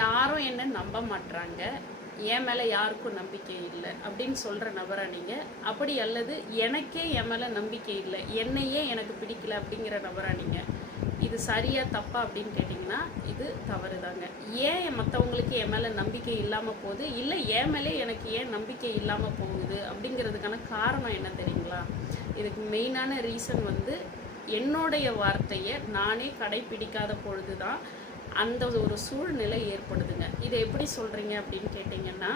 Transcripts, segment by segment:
யாரும் என்ன நம்ப மாட்டாங்க, என் மேலே யாருக்கும் நம்பிக்கை இல்லை அப்படின்னு சொல்கிற நபரா நீங்கள்? அப்படி அல்லது எனக்கே என் மேலே நம்பிக்கை இல்லை, என்னையே எனக்கு பிடிக்கல அப்படிங்கிற நபரா நீங்கள்? இது சரியா தப்பா அப்படின்னு கேட்டிங்கன்னா இது தவறு தாங்க. ஏன் மற்றவங்களுக்கு என் மேலே நம்பிக்கை இல்லாமல் போகுது, இல்லை என் மேலே எனக்கு ஏன் நம்பிக்கை இல்லாமல் போகுது அப்படிங்கிறதுக்கான காரணம் என்ன தெரியுங்களா? இதுக்கு மெயினான ரீசன் என்னுடைய வார்த்தையை நானே கடைப்பிடிக்காத பொழுது தான் அந்த ஒரு சூழ்நிலை ஏற்படுதுங்க. இதை எப்படி சொல்கிறீங்க அப்படின்னு கேட்டிங்கன்னா,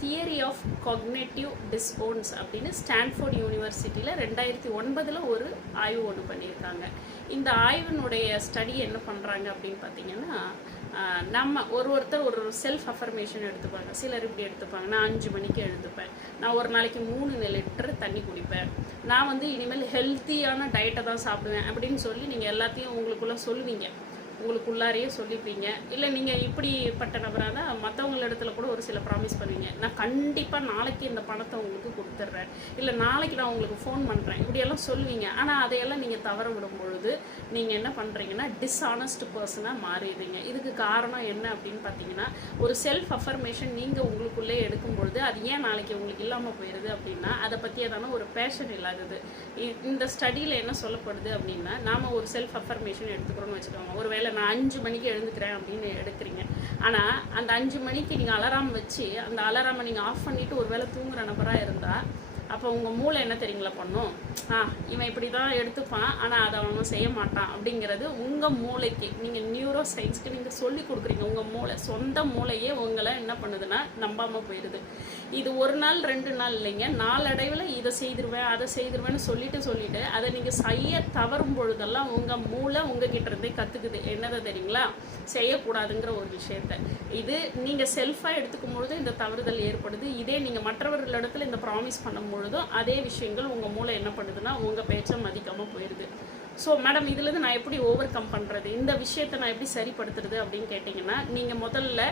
தியரி ஆஃப் காக்னேட்டிவ் டிஸ்ஓன்ஸ் அப்படின்னு ஸ்டான்ஃபோர்ட் யூனிவர்சிட்டியில் 2009 ஒரு ஆய்வு ஒன்று பண்ணியிருக்காங்க. இந்த ஆய்வினுடைய ஸ்டடி என்ன பண்ணுறாங்க அப்படின்னு பார்த்தீங்கன்னா, நம்ம ஒருத்தர் ஒரு செல்ஃப் அஃபர்மேஷன் எடுத்துப்பாங்க. சிலர் இப்படி எடுத்துப்பாங்க, நான் 5 மணிக்கு எழுதுப்பேன், நான் ஒரு நாளைக்கு 3 லிட்டர் தண்ணி குடிப்பேன், நான் இனிமேல் ஹெல்த்தியான டயட்டை தான் சாப்பிடுவேன் அப்படின்னு சொல்லி நீங்கள் எல்லாத்தையும் உங்களுக்குள்ளே சொல்லுவீங்க, உங்களுக்குள்ளாரையே சொல்லிப்பீங்க. இல்லை நீங்கள் இப்படிப்பட்ட நபராக தான் மற்றவங்கள இடத்துல கூட ஒரு சில ப்ராமிஸ் பண்ணுவீங்க, நான் கண்டிப்பாக நாளைக்கு இந்த பணத்தை உங்களுக்கு கொடுத்துட்றேன், இல்லை நாளைக்கு நான் உங்களுக்கு ஃபோன் பண்ணுறேன், இப்படியெல்லாம் சொல்லுவீங்க. ஆனால் அதையெல்லாம் நீங்கள் தவற விடும் பொழுது நீங்கள் என்ன பண்ணுறீங்கன்னா டிஸ்ஆனஸ்ட் பர்சனாக மாறிடுறீங்க. இதுக்கு காரணம் என்ன அப்படின்னு பார்த்தீங்கன்னா, ஒரு செல்ஃப் அஃபர்மேஷன் நீங்கள் உங்களுக்குள்ளே எடுக்கும் பொழுது அது ஏன் நாளைக்கு உங்களுக்கு இல்லாமல் போயிடுது அப்படின்னா அதை பற்றியதான ஒரு பேஷன் இல்லாதது. இந்த ஸ்டடியில் என்ன சொல்லப்படுது அப்படின்னா, நாம் ஒரு செல்ஃப் அஃபர்மேஷன் எடுத்துக்கிறோன்னு வச்சுக்கோங்க. ஒரு நான் 5 மணிக்கு எழுந்துக்கிறேன் அப்படின்னு எடுக்கிறீங்க. ஆனால் அந்த 5 மணிக்கு நீங்கள் அலாரம் வச்சு அந்த அலாராமை நீங்கள் ஆஃப் பண்ணிவிட்டு ஒரு வேளை தூங்குற நபராக இருந்தால் அப்போ உங்கள் மூளை என்ன தெரியுங்களா பண்ணும்? இவன் இப்படி தான் எடுத்துப்பான், ஆனால் அதை அவன் செய்ய மாட்டான் அப்படிங்கிறது உங்கள் மூளைக்கு, நீங்கள் நியூரோ சயின்ஸ்க்கு நீங்கள் சொல்லி கொடுக்குறீங்க. உங்கள் மூளை, சொந்த மூளையே உங்களை என்ன பண்ணுதுன்னா நம்பாமல் போயிடுது. இது ஒரு நாள் 2 நாள் இல்லைங்க, நாளடைவில் இதை செய்திருவேன் அதை செய்திருவேன்னு சொல்லிட்டு அதை நீங்கள் செய்ய தவறும் பொழுதெல்லாம் உங்கள் மூளை உங்ககிட்ட இருந்தே கற்றுக்குது. என்னதை தெரியுங்களா? செய்யக்கூடாதுங்கிற ஒரு விஷயத்த. இது நீங்கள் செல்ஃபாக எடுத்துக்கும் பொழுது இந்த தவறுதல் ஏற்படுது. இதே நீங்கள் மற்றவர்களிடத்துல இந்த ப்ராமிஸ் பண்ணும் பொழுதும் அதே விஷயங்கள் உங்கள் மூளை என்ன பண்ணுதுன்னா உங்கள் பேச்சை மதிக்காமல் போயிடுது. ஸோ மேடம், இதுலேருந்து நான் எப்படி ஓவர் கம் பண்ணுறது, இந்த விஷயத்தை நான் எப்படி சரிப்படுத்துறது அப்படின்னு கேட்டிங்கன்னா, நீங்கள் முதல்ல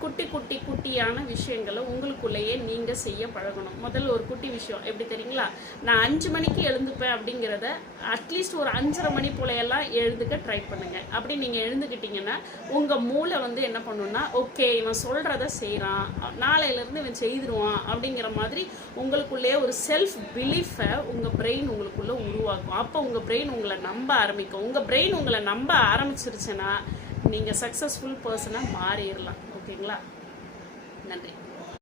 குட்டியான விஷயங்களை உங்களுக்குள்ளேயே நீங்கள் செய்ய பழகணும். முதல்ல ஒரு குட்டி விஷயம் எப்படி தெரியுங்களா? நான் 5 மணிக்கு எழுந்துப்பேன் அப்படிங்கிறத அட்லீஸ்ட் ஒரு 5:30 மணி போலையெல்லாம் எழுந்துக்க ட்ரை பண்ணுங்கள். அப்படி நீங்கள் எழுந்துக்கிட்டிங்கன்னா உங்கள் மூளை என்ன பண்ணுன்னா, ஓகே இவன் சொல்கிறத செய்கிறான், நாளையிலேருந்து இவன் செய்திருவான் அப்படிங்கிற மாதிரி உங்களுக்குள்ளேயே ஒரு செல்ஃப் பிலீஃபை உங்கள் பிரெயின் உங்களுக்குள்ளே உருவாக்கும். அப்போ உங்கள் பிரெயின் உங்களை நம்ப ஆரம்பிக்கும். உங்கள் பிரெயின் உங்களை நம்ப ஆரம்பிச்சிருச்சுன்னா நீங்கள் சக்ஸஸ்ஃபுல் பர்சனாக மாறிடலாம். ஓகேங்களா? நன்றி.